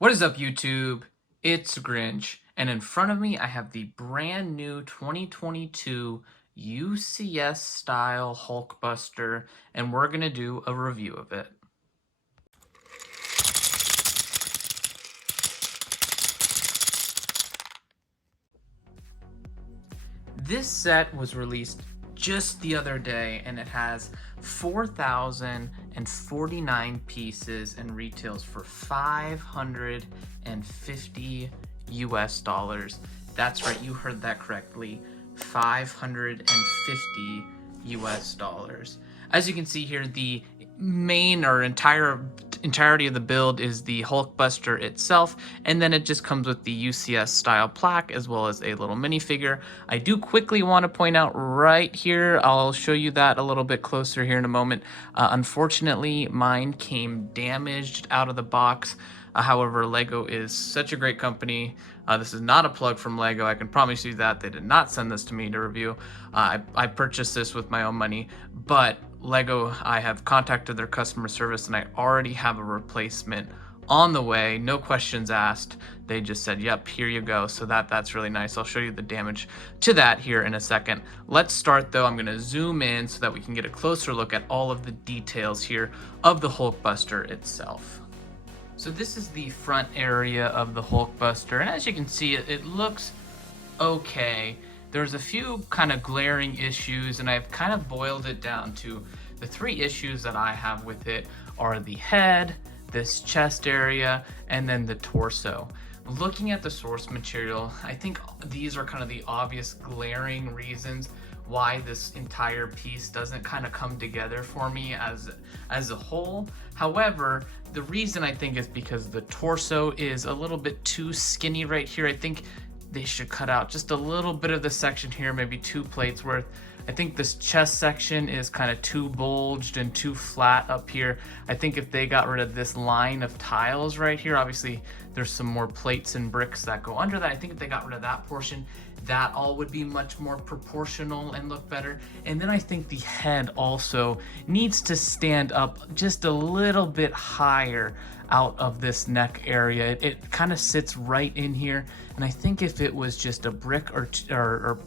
What is up, YouTube? It's Grinch, and in front of me I have the brand new 2022 UCS style Hulkbuster, and we're gonna do a review of it. This set was released just the other day, and it has 4,049 pieces and retails for 550 US dollars. That's right, you heard that correctly. 550 US dollars. As you can see here, the main or entirety of the build is the Hulkbuster itself, and then it just comes with the UCS style plaque as well as a little minifigure. I do quickly want to point out right here, I'll show you that a little bit closer here in a moment. Unfortunately, mine came damaged out of the box. However, Lego is such a great company. This is not a plug from Lego. I can promise you that. They did not send this to me to review. I purchased this with my own money, but Lego, I have contacted their customer service and I already have a replacement on the way. No questions asked. They just said, yep, here you go. So that's really nice. I'll show you the damage to that here in a second. Let's start though. I'm going to zoom in so that we can get a closer look at all of the details here of the Hulkbuster itself. So this is the front area of the Hulkbuster, and as you can see, it looks okay. There's a few kind of glaring issues, and I've kind of boiled it down to the three issues that I have with it are the head, this chest area, and then the torso. Looking at the source material, I think these are kind of the obvious glaring reasons why this entire piece doesn't kind of come together for me as a whole. However, the reason I think is because the torso is a little bit too skinny right here. I think they should cut out just a little bit of the section here, maybe 2 plates worth. I think this chest section is kind of too bulged and too flat up here. I think if they got rid of this line of tiles right here, obviously there's some more plates and bricks that go under that. I think if they got rid of that portion, that all would be much more proportional and look better. And then I think the head also needs to stand up just a little bit higher out of this neck area. It kind of sits right in here, and I think if it was just a brick or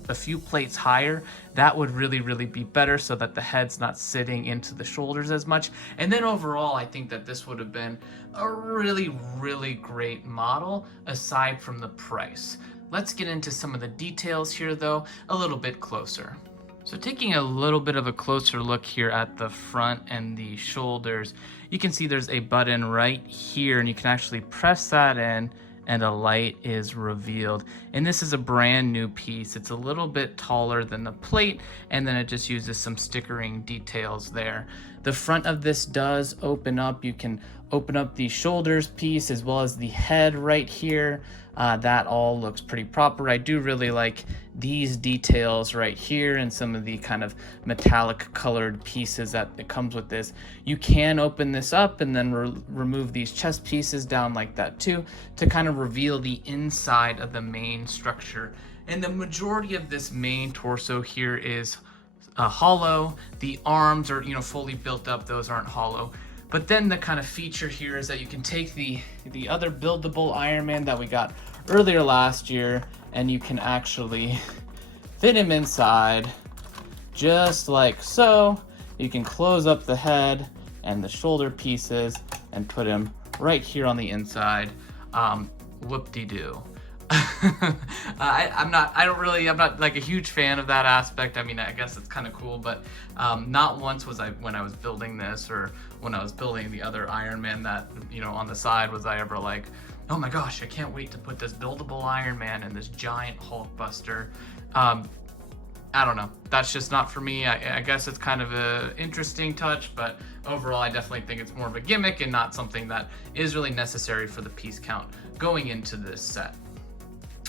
a few plates higher, that would really be better, so that the head's not sitting into the shoulders as much. And then overall, I think that this would have been a really great model aside from the price. Let's get into some of the details here though, a little bit closer. So taking a little bit of a closer look here at the front and the shoulders, you can see there's a button right here, and you can actually press that in and a light is revealed. And this is a brand new piece. It's a little bit taller than the plate, and then it just uses some stickering details there. The front of this does open up. You can open up the shoulders piece as well as the head right here. That all looks pretty proper. I do really like these details right here and some of the kind of metallic colored pieces that it comes with this. You can open this up and then remove these chest pieces down like that too, to kind of reveal the inside of the main structure. And the majority of this main torso here is hollow. The arms are, fully built up. Those aren't hollow. But then the kind of feature here is that you can take the other buildable Iron Man that we got earlier last year, and you can actually fit him inside just like so. You can close up the head and the shoulder pieces and put him right here on the inside. Whoop-de-doo. I'm not like a huge fan of that aspect. I mean, I guess it's kind of cool, but not once when I was building this or when I was building the other Iron Man that, on the side, was I ever like, oh my gosh, I can't wait to put this buildable Iron Man in this giant Hulkbuster. I don't know. That's just not for me. I guess it's kind of an interesting touch, but overall, I definitely think it's more of a gimmick and not something that is really necessary for the piece count going into this set.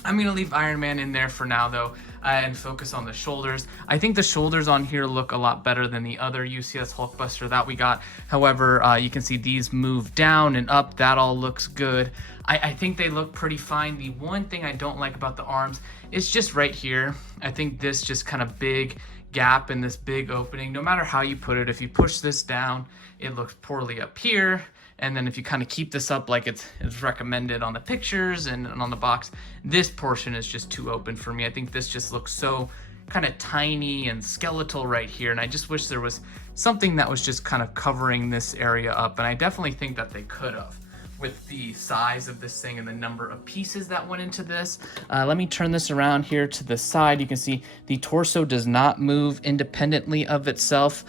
I'm going to leave Iron Man in there for now though, and focus on the shoulders. I think the shoulders on here look a lot better than the other UCS Hulkbuster that we got. However, you can see these move down and up. That all looks good. I think they look pretty fine. The one thing I don't like about the arms is just right here. I think this just kind of big gap in this big opening, no matter how you put it, if you push this down, it looks poorly up here. And then if you kind of keep this up like it's recommended on the pictures and on the box, this portion is just too open for me. I think this just looks so kind of tiny and skeletal right here, and I just wish there was something that was just kind of covering this area up, and I definitely think that they could have with the size of this thing and the number of pieces that went into this. Let me turn this around here to the side. You can see the torso does not move independently of itself.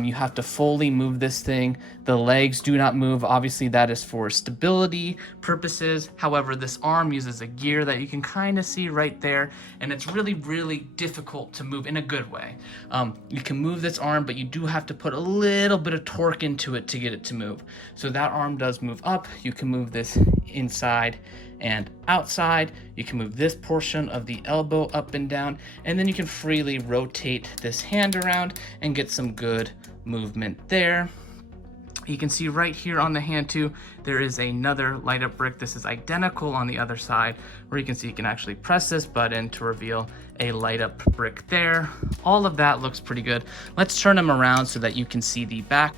You have to fully move this thing. The legs do not move. Obviously, that is for stability purposes. However, this arm uses a gear that you can kind of see right there, and it's really, really difficult to move in a good way. You can move this arm, but you do have to put a little bit of torque into it to get it to move. So that arm does move up. You can move this inside and outside. You can move this portion of the elbow up and down, and then you can freely rotate this hand around and get some good movement there. You can see right here on the hand too, there is another light up brick. This is identical on the other side, where you can see you can actually press this button to reveal a light up brick there. All of that looks pretty good. Let's turn them around so that you can see the back.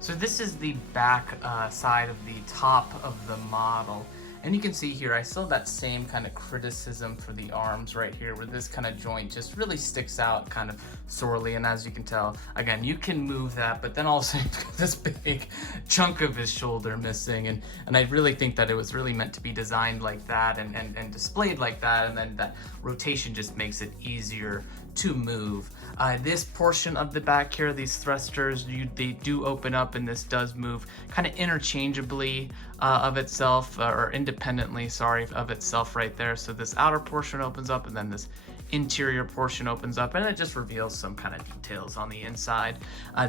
So this is the back side of the top of the model. And you can see here, I still have that same kind of criticism for the arms right here, where this kind of joint just really sticks out kind of sorely. And as you can tell, again, you can move that, but then also this big chunk of his shoulder missing. And I really think that it was really meant to be designed like that and displayed like that. And then that rotation just makes it easier to move. This portion of the back here, these thrusters, they do open up, and this does move kind of interchangeably of itself, or independently, sorry, of itself right there. So this outer portion opens up, and then this interior portion opens up, and it just reveals some kind of details on the inside.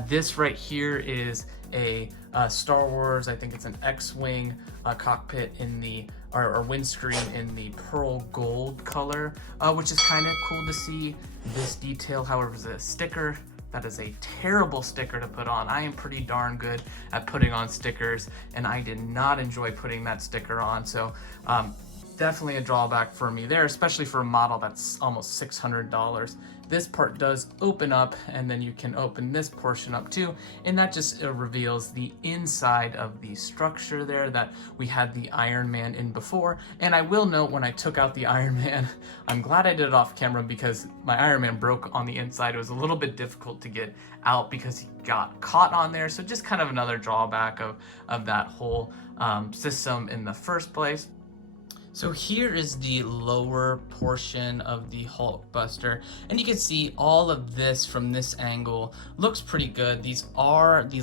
This right here is a Star Wars, I think it's an X-Wing cockpit in the or windscreen in the pearl gold color, which is kind of cool to see. This detail, however, is a sticker. That is a terrible sticker to put on. I am pretty darn good at putting on stickers, and I did not enjoy putting that sticker on. So definitely a drawback for me there, especially for a model that's almost $600. This part does open up, and then you can open this portion up too, and that just reveals the inside of the structure there that we had the Iron Man in before. And I will note, when I took out the Iron Man, I'm glad I did it off camera, because my Iron Man broke on the inside. It was a little bit difficult to get out because he got caught on there. So just kind of another drawback of that whole system in the first place. So here is the lower portion of the Hulkbuster, and you can see all of this from this angle looks pretty good. These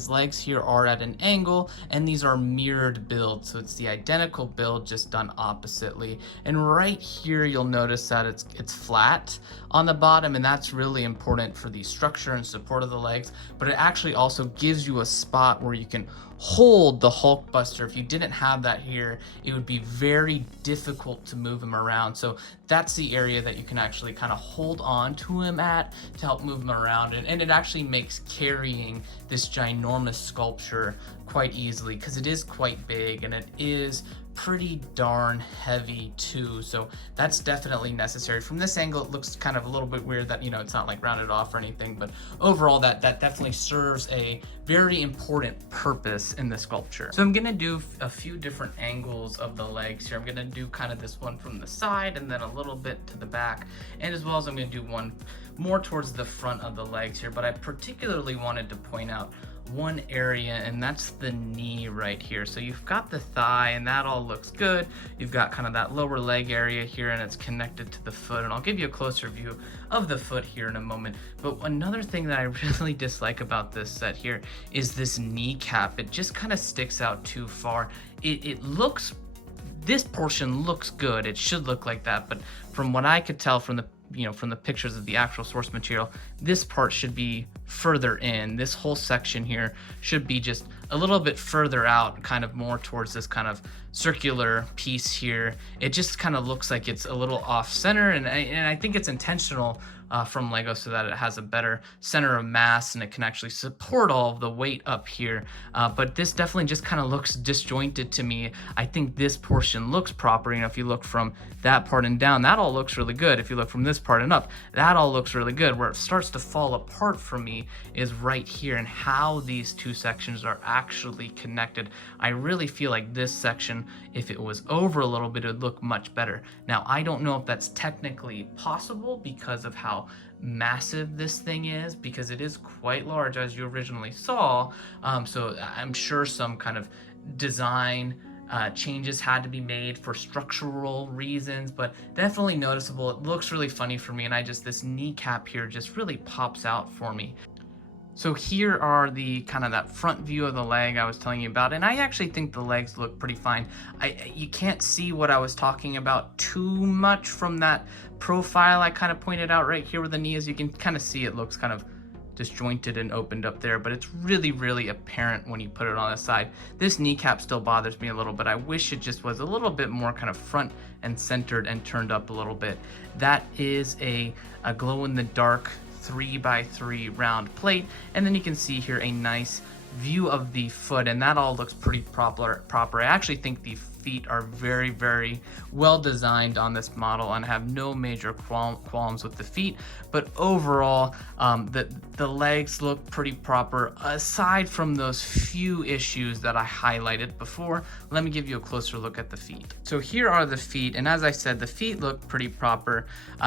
legs here are at an angle, and these are mirrored builds, so it's the identical build just done oppositely. And right here you'll notice that it's flat on the bottom, and that's really important for the structure and support of the legs, but it actually also gives you a spot where you can hold the Hulkbuster. If you didn't have that here, it would be very difficult to move him around. So that's the area that you can actually kind of hold on to him at to help move him around. And it actually makes carrying this ginormous sculpture quite easily, because it is quite big and it is pretty darn heavy too. So that's definitely necessary. From this angle, it looks kind of a little bit weird that, you know, it's not like rounded off or anything, but overall that definitely serves a very important purpose in the sculpture. So I'm gonna do a few different angles of the legs here. I'm gonna do kind of this one from the side, and then a little bit to the back, and as well as I'm gonna do one more towards the front of the legs here. But I particularly wanted to point out one area, and that's the knee right here. So you've got the thigh, and that all looks good. You've got kind of that lower leg area here, and it's connected to the foot, and I'll give you a closer view of the foot here in a moment. But another thing that I really dislike about this set here is this kneecap. It just kind of sticks out too far. It looks, this portion looks good, it should look like that, but from what I could tell from the from the pictures of the actual source material, this part should be further in. This whole section here should be just a little bit further out, kind of more towards this kind of circular piece here. It just kind of looks like it's a little off center, and I think it's intentional from Lego so that it has a better center of mass and it can actually support all of the weight up here. But this definitely just kind of looks disjointed to me. I think this portion looks proper. You know, if you look from that part and down, that all looks really good. If you look from this part and up, that all looks really good. Where it starts to fall apart for me is right here and how these two sections are actually connected. I really feel like this section, if it was over a little bit, it would look much better. Now, I don't know if that's technically possible because of how massive this thing is, because it is quite large as you originally saw. So I'm sure some kind of design changes had to be made for structural reasons, but definitely noticeable. It looks really funny for me, and this kneecap here just really pops out for me. So here are the kind of that front view of the leg I was telling you about, and I actually think the legs look pretty fine. You can't see what I was talking about too much from that profile I kind of pointed out right here where the knee is. You can kind of see it looks kind of disjointed and opened up there, but it's really, really apparent when you put it on the side. This kneecap still bothers me a little bit. I wish it just was a little bit more kind of front and centered and turned up a little bit. That is a glow-in-the-dark 3x3 round plate, and then you can see here a nice view of the foot, and that all looks pretty proper. I actually think the feet are very, very well designed on this model and have no major qualms with the feet, but overall the legs look pretty proper aside from those few issues that I highlighted before. Let me give you a closer look at the feet. So here are the feet, and as I said, the feet look pretty proper.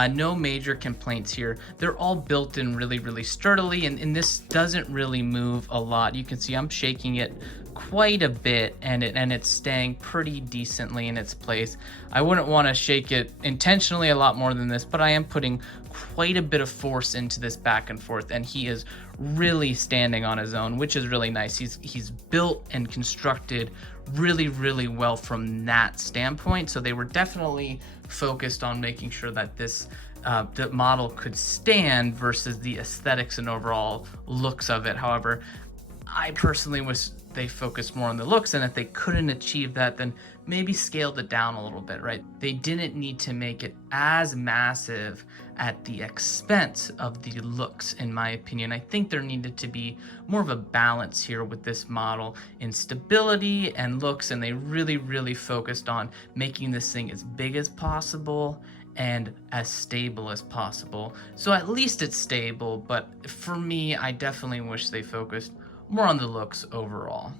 No major complaints here. They're all built in really, really sturdily, and this doesn't really move a lot. You can see I'm shaking it quite a bit, and it's staying pretty decently in its place. I wouldn't want to shake it intentionally a lot more than this, but I am putting quite a bit of force into this back and forth, and he is really standing on his own, which is really nice. He's built and constructed really, really well from that standpoint. So they were definitely focused on making sure that this the model could stand versus the aesthetics and overall looks of it. However, I personally wish they focused more on the looks, and if they couldn't achieve that, then maybe scaled it down a little bit, right? They didn't need to make it as massive at the expense of the looks, in my opinion. I think there needed to be more of a balance here with this model in stability and looks, and they really, really focused on making this thing as big as possible and as stable as possible. So at least it's stable, but for me, I definitely wish they focused more on the looks overall.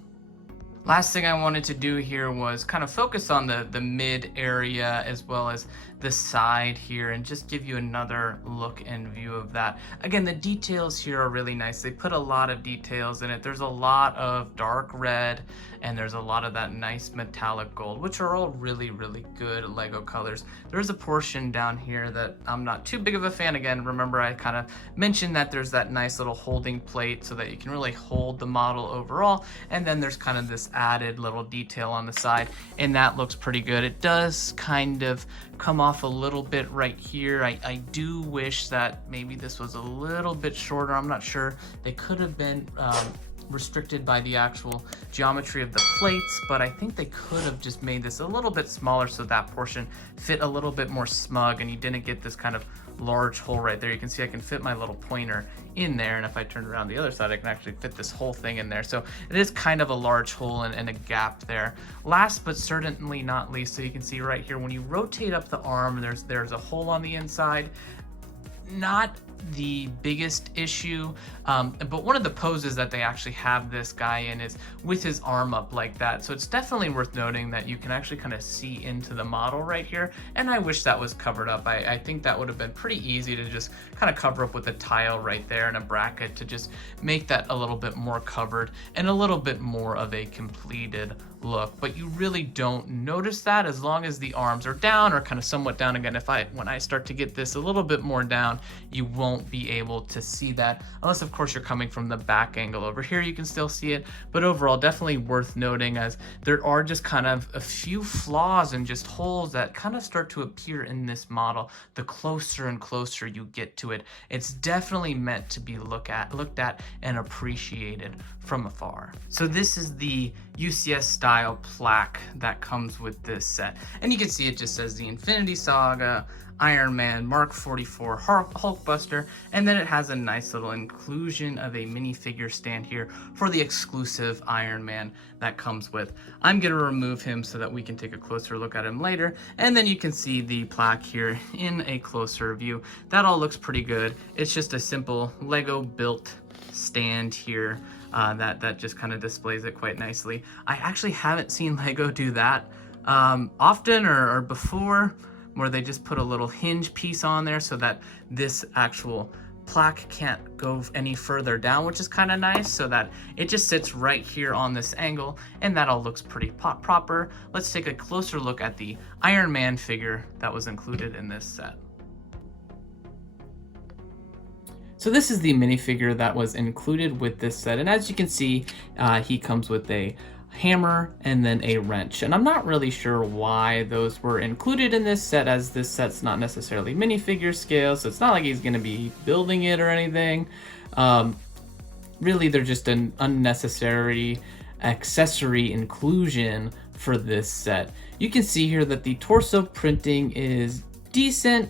Last thing I wanted to do here was kind of focus on the mid area as well as the side here and just give you another look and view of that. Again, the details here are really nice. They put a lot of details in it. There's a lot of dark red and there's a lot of that nice metallic gold, which are all really, really good Lego colors. There's a portion down here that I'm not too big of a fan. Again, remember I kind of mentioned that there's that nice little holding plate so that you can really hold the model overall, and then there's kind of this added little detail on the side, and that looks pretty good. It does kind of come off a little bit right here. I do wish that maybe this was a little bit shorter. I'm not sure. They could have been restricted by the actual geometry of the plates, but I think they could have just made this a little bit smaller so that portion fit a little bit more smug and you didn't get this kind of large hole right there. You can see I can fit my little pointer in there, and if I turn around the other side I can actually fit this whole thing in there. So it is kind of a large hole and a gap there. Last but certainly not least, so you can see right here when you rotate up the arm, there's a hole on the inside. Not the biggest issue, but one of the poses that they actually have this guy in is with his arm up like that. So it's definitely worth noting that you can actually kind of see into the model right here, and I wish that was covered up. I think that would have been pretty easy to just kind of cover up with a tile right there and a bracket to just make that a little bit more covered and a little bit more of a completed look. But you really don't notice that as long as the arms are down or kind of somewhat down. Again, when I start to get this a little bit more down, you won't be able to see that, unless of course you're coming from the back angle. Over here you can still see it, but overall definitely worth noting, as there are just kind of a few flaws and just holes that kind of start to appear in this model the closer and closer you get to it. It's definitely meant to be looked at and appreciated from afar. So this is the UCS style plaque that comes with this set. And you can see it just says the Infinity Saga, Iron Man, Mark 44, Hulkbuster, and then it has a nice little inclusion of a minifigure stand here for the exclusive Iron Man that comes with. I'm going to remove him so that we can take a closer look at him later, and then you can see the plaque here in a closer view. That all looks pretty good. It's just a simple Lego built stand here that just kind of displays it quite nicely. I actually haven't seen Lego do that often or before, where they just put a little hinge piece on there so that this actual plaque can't go any further down, which is kind of nice, so that it just sits right here on this angle, and that all looks pretty proper. Let's take a closer look at the Iron Man figure that was included in this set. So this is the minifigure that was included with this set, and as you can see, he comes with a hammer and then a wrench, and I'm not really sure why those were included in this set, as this set's not necessarily minifigure scale, so it's not like he's going to be building it or anything. Really, they're just an unnecessary accessory inclusion for this set. You can see here that the torso printing is decent.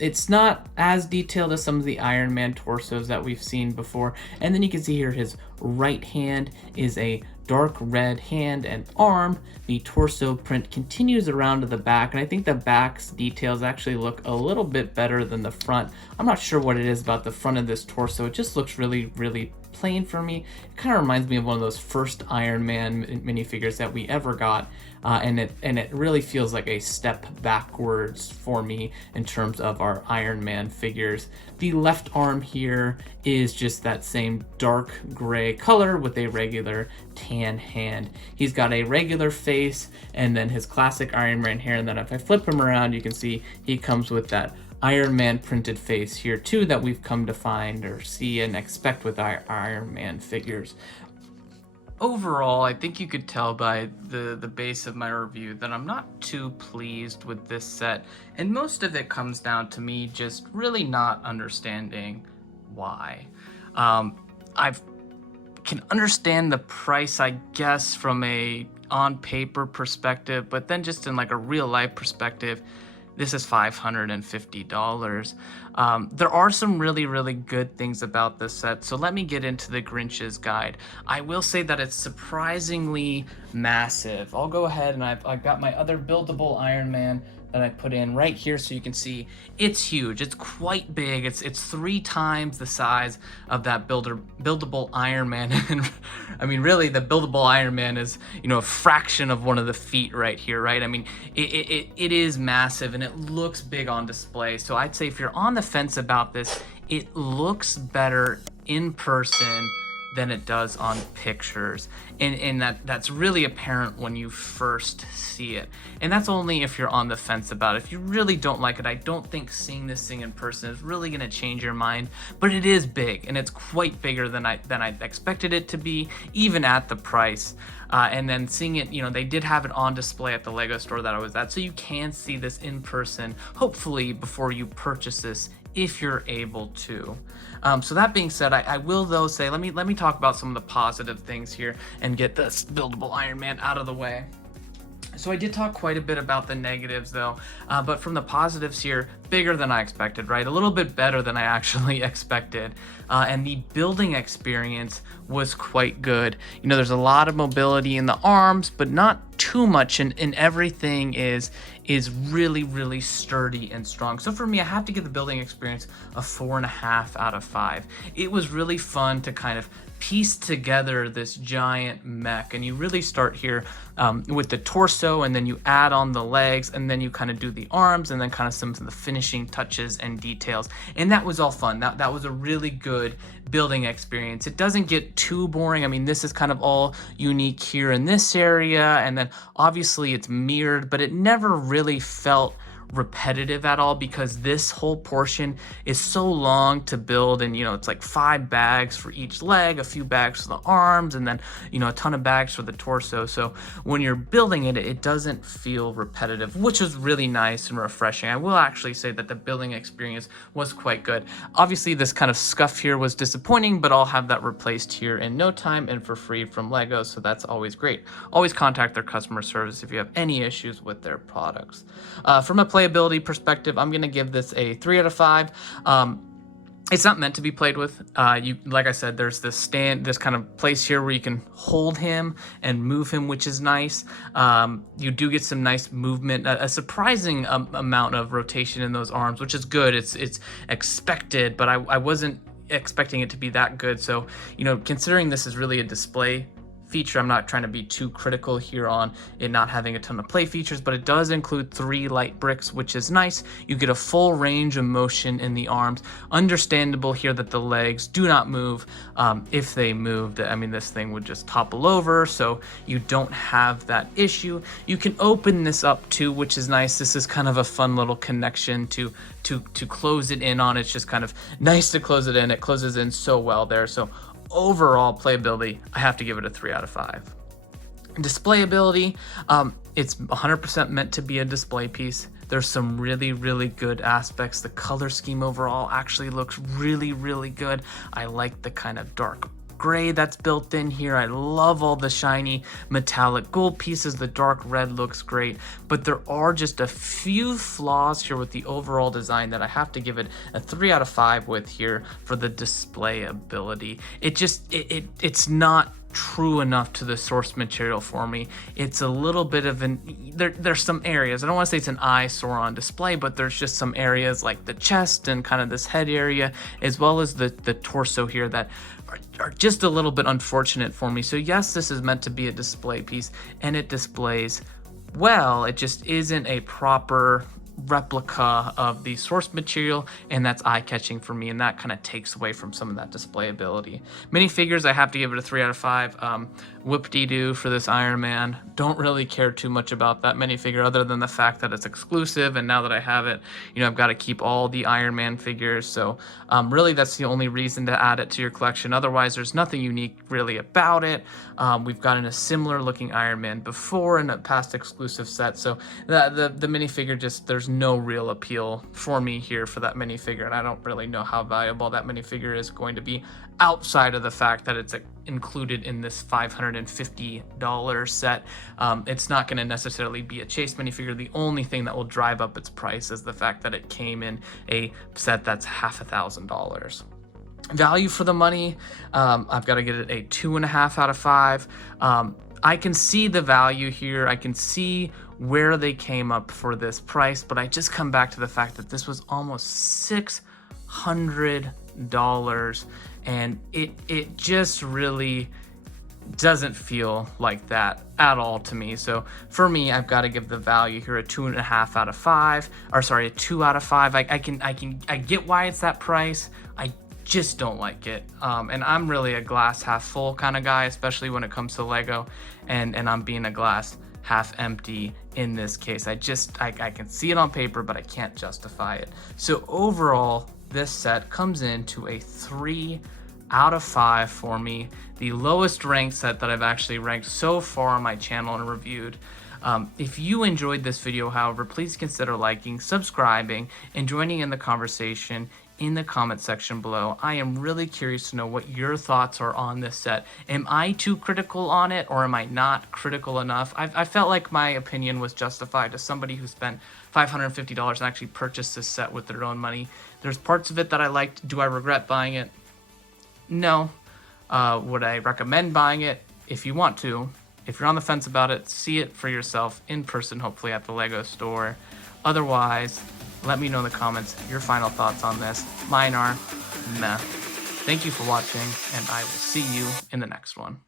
It's not as detailed as some of the Iron Man torsos that we've seen before, and then you can see here his right hand is a dark red hand and arm. The torso print continues around to the back, and I think the back's details actually look a little bit better than the front. I'm not sure what it is about the front of this torso. It just looks really plain for me. It kind of reminds me of one of those first Iron Man minifigures that we ever got, and it really feels like a step backwards for me in terms of our Iron Man figures. The left arm here is just that same dark gray color with a regular tan hand. He's got a regular face and then his classic Iron Man hair, and then if I flip him around, you can see he comes with that Iron Man printed face here too that we've come to find or see and expect with our Iron Man figures. Overall, I think you could tell by the base of my review that I'm not too pleased with this set, and most of it comes down to me just really not understanding why. I can understand the price, I guess, from a on paper perspective, but then just in like a real life perspective, this is $550. There are some really good things about this set, so let me get into the Grinch's guide. I will say that it's surprisingly massive. I'll go ahead and I've got my other buildable Iron Man that I put in right here, so you can see it's huge. It's quite big. It's 3 times the size of that buildable Iron Man. And I mean, really, the buildable Iron Man is, you know, a fraction of one of the feet right here, right? I mean, it is massive and it looks big on display. So I'd say if you're on the fence about this, it looks better in person than it does on pictures, and that's really apparent when you first see it, and that's only if you're on the fence about it. If you really don't like it, I don't think seeing this thing in person is really going to change your mind, but it is big, and it's quite bigger than I expected it to be, even at the price. And then seeing it, you know, they did have it on display at the Lego store that I was at, so you can see this in person, hopefully, before you purchase this, if you're able to. So that being said, I will though say, let me talk about some of the positive things here and get this buildable Iron Man out of the way. So I did talk quite a bit about the negatives though, but from the positives here, bigger than I expected, right? A little bit better than I actually expected. And the building experience was quite good. You know, there's a lot of mobility in the arms, but not too much, and everything is really sturdy and strong. So for me, I have to give the building experience a 4.5 out of 5. It was really fun to kind of piece together this giant mech, and you really start here with the torso, and then you add on the legs, and then you kind of do the arms, and then kind of some of the finishing touches and details, and that was all fun. That was a really good building experience. It doesn't get too boring. I mean, this is kind of all unique here in this area, and then obviously it's mirrored, but it never really felt repetitive at all, because this whole portion is so long to build, and it's like 5 bags for each leg, a few bags for the arms, and then a ton of bags for the torso. So when you're building it, it doesn't feel repetitive, which is really nice and refreshing. I will actually say that the building experience was quite good. Obviously this kind of scuff here was disappointing, but I'll have that replaced here in no time and for free from Lego, so that's always great. Always contact their customer service if you have any issues with their products. From a playability perspective, I'm going to give this a 3 out of 5. It's not meant to be played with. Like I said, there's this kind of place here where you can hold him and move him, which is nice. You do get some nice movement, a surprising amount of rotation in those arms, which is good. It's expected, but I wasn't expecting it to be that good. So, considering this is really a display feature, I'm not trying to be too critical here on it not having a ton of play features, but it does include 3 light bricks, which is nice. You get a full range of motion in the arms. Understandable here that the legs do not move. If they moved, I mean, this thing would just topple over, so you don't have that issue. You can open this up too, which is nice. This is kind of a fun little connection to close it in on. It's just kind of nice to close it in. It closes in so well there. So overall playability, I have to give it a 3 out of 5. Displayability, it's 100% meant to be a display piece. There's some really, really good aspects. The color scheme overall actually looks really, really good. I like the kind of dark gray that's built in here. I love all the shiny metallic gold pieces. The dark red looks great, but there are just a few flaws here with the overall design that I have to give it a 3 out of 5 with here for the display ability. It's not true enough to the source material for me. It's a little bit of there's some areas, I don't want to say it's an eyesore on display, but there's just some areas like the chest and kind of this head area, as well as the torso here, that are just a little bit unfortunate for me. So yes, this is meant to be a display piece and it displays well. It just isn't a proper replica of the source material, and that's eye-catching for me, and that kind of takes away from some of that display ability. Minifigures, I have to give it a 3 out of 5. Whoop-de-doo for this Iron Man. Don't really care too much about that minifigure other than the fact that it's exclusive, and now that I have it, I've got to keep all the Iron Man figures, so really that's the only reason to add it to your collection. Otherwise, there's nothing unique really about it. We've gotten a similar looking Iron Man before in a past exclusive set, so the minifigure, just there's no real appeal for me here for that minifigure, and I don't really know how valuable that minifigure is going to be outside of the fact that it's included in this $550 set. It's not going to necessarily be a chase minifigure. The only thing that will drive up its price is the fact that it came in a set that's $1,000. Value for the money, I've got to get it a 2.5 out of 5. I can see the value here. I can see where they came up for this price, but I just come back to the fact that this was almost $600, and it just really doesn't feel like that at all to me. So for me, I've got to give the value here a 2.5 out of 5, or sorry, a 2 out of 5. I get why it's that price. I just don't like it, and I'm really a glass half full kind of guy, especially when it comes to Lego, and I'm being a glass half empty in this case. I can see it on paper, but I can't justify it. So overall, this set comes into a 3 out of 5 for me, the lowest ranked set that I've actually ranked so far on my channel and reviewed. If you enjoyed this video, however, please consider liking, subscribing, and joining in the conversation in the comment section below. I am really curious to know what your thoughts are on this set. Am I too critical on it, or am I not critical enough? I felt like my opinion was justified as somebody who spent $550 and actually purchased this set with their own money. There's parts of it that I liked. Do I regret buying it? No. Would I recommend buying it? If you want to. If you're on the fence about it, see it for yourself in person, hopefully at the Lego store. Otherwise, let me know in the comments your final thoughts on this. Mine are meh. Thank you for watching, and I will see you in the next one.